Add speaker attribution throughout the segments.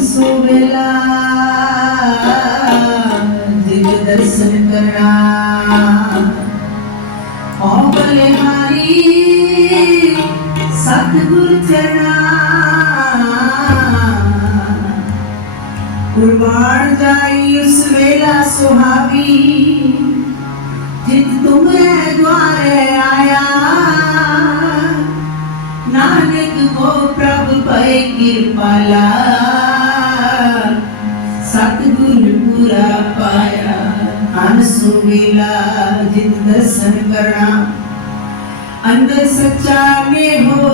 Speaker 1: सुबला दर्शन करना। और बले हमारी जाई उस वेला सुहावी, जित तुम द्वारे आया। नानक को प्रभु भय कृपाला। ਪੂਰਾ ਪਾਇਆ ਹੰਸ ਮਿਲਾ ਜਿਨ ਦਰਸ਼ਨ ਕਰਨਾ ਅੰਦਰ ਸੱਚਾ ਨੇ ਹੋ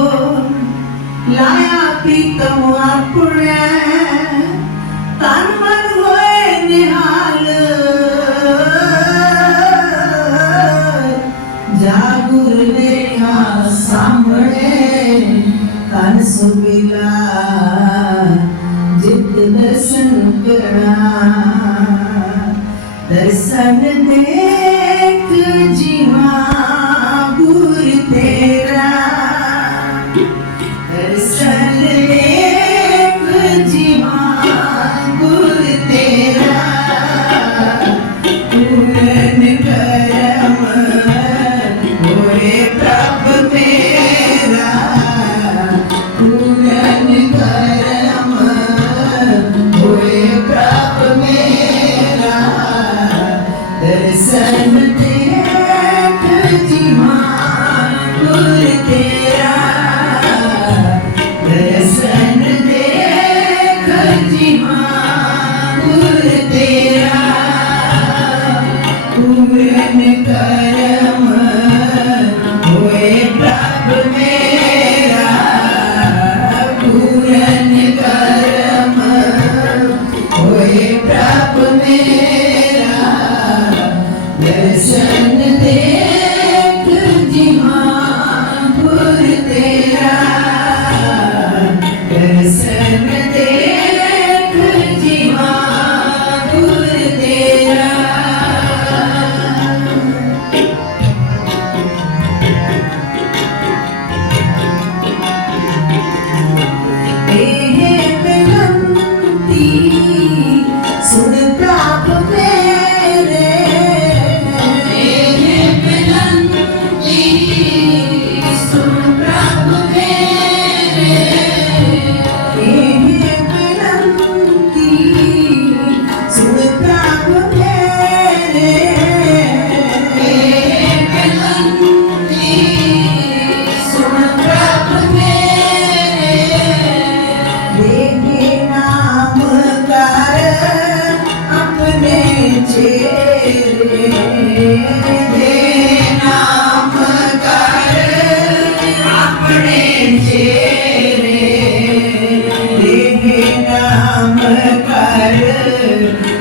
Speaker 1: ਲਾਇਆ ਪ੍ਰੀਤਮ ਆਪਣੇ ਤਨ ਮਨ ਹੋਏ ਨਿਹਾਲ ਜਾਗੁਰ ਨੇ ਆ ਸਾਹਮਣੇ ਤਨ ਸੁਬਿਲਾ ਜਿਤ ਦਰਸ਼ਨ दर्शन देख जीवा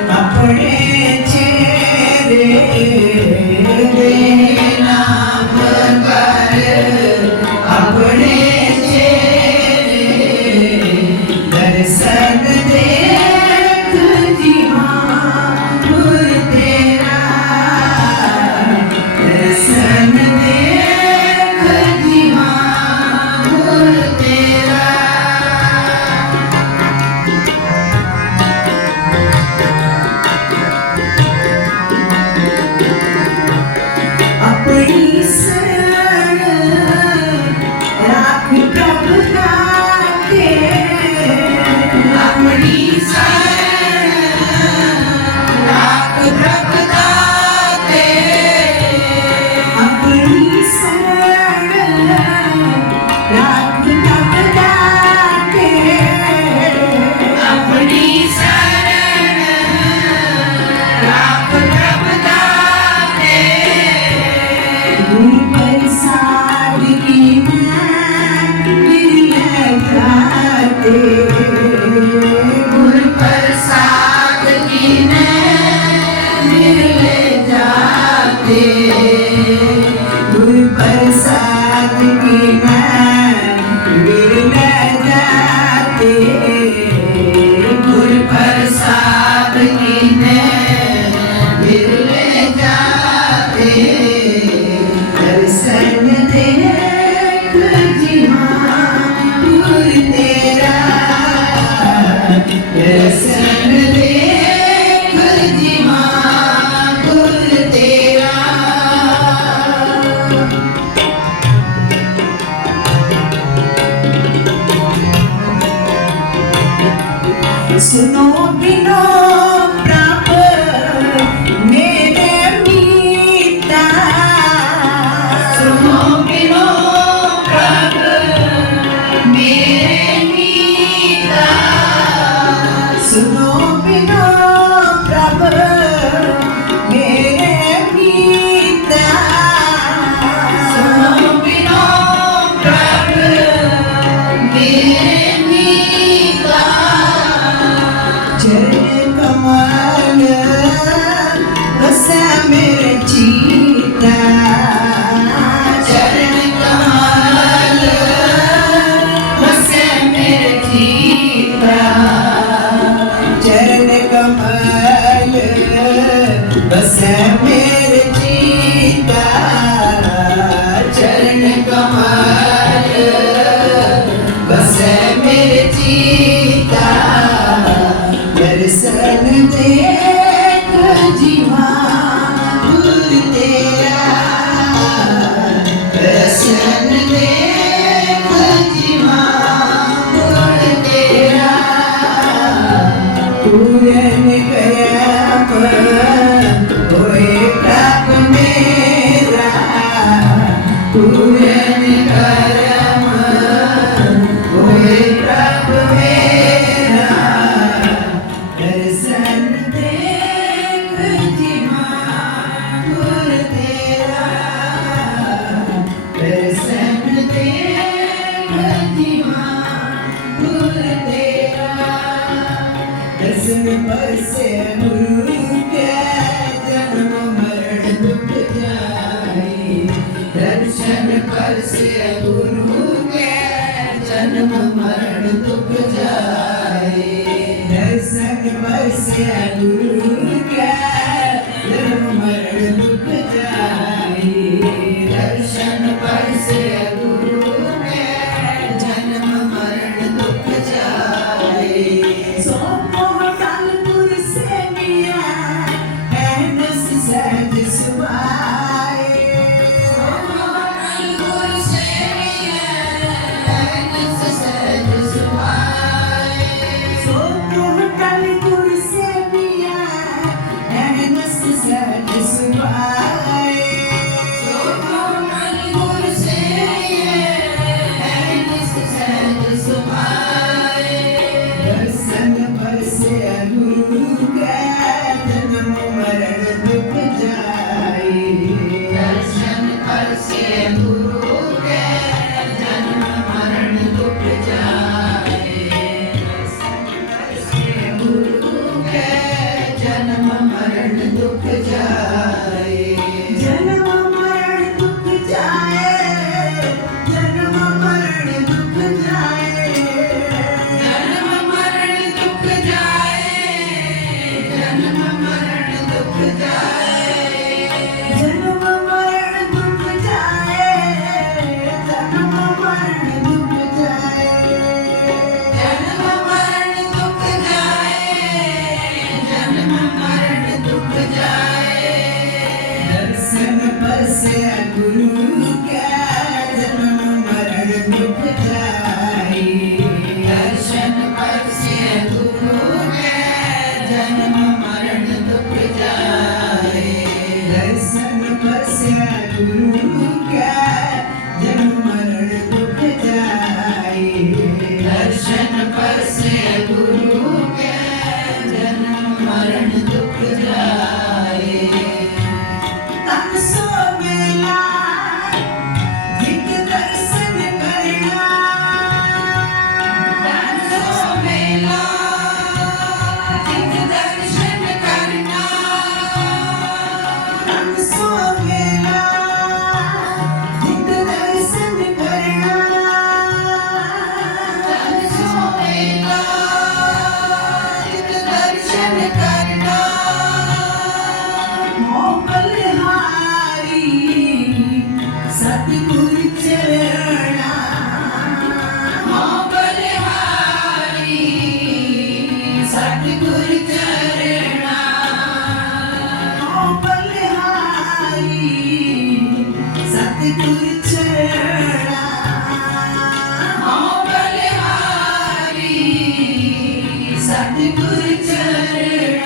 Speaker 1: my prayer. know. Send me Esse me parecer muito ਸੇ ਗੁਰੂ ਕੇ ਜਨਮ ਮਰਨ ਦੁਖ ਜਾਏ ਦਰਸ਼ਨ ਵਸੇ ਗੁਰੂ ਕੇ ਜਨਮ ਮਰਨ जन्म मरण दुख जा Oh, for me. return.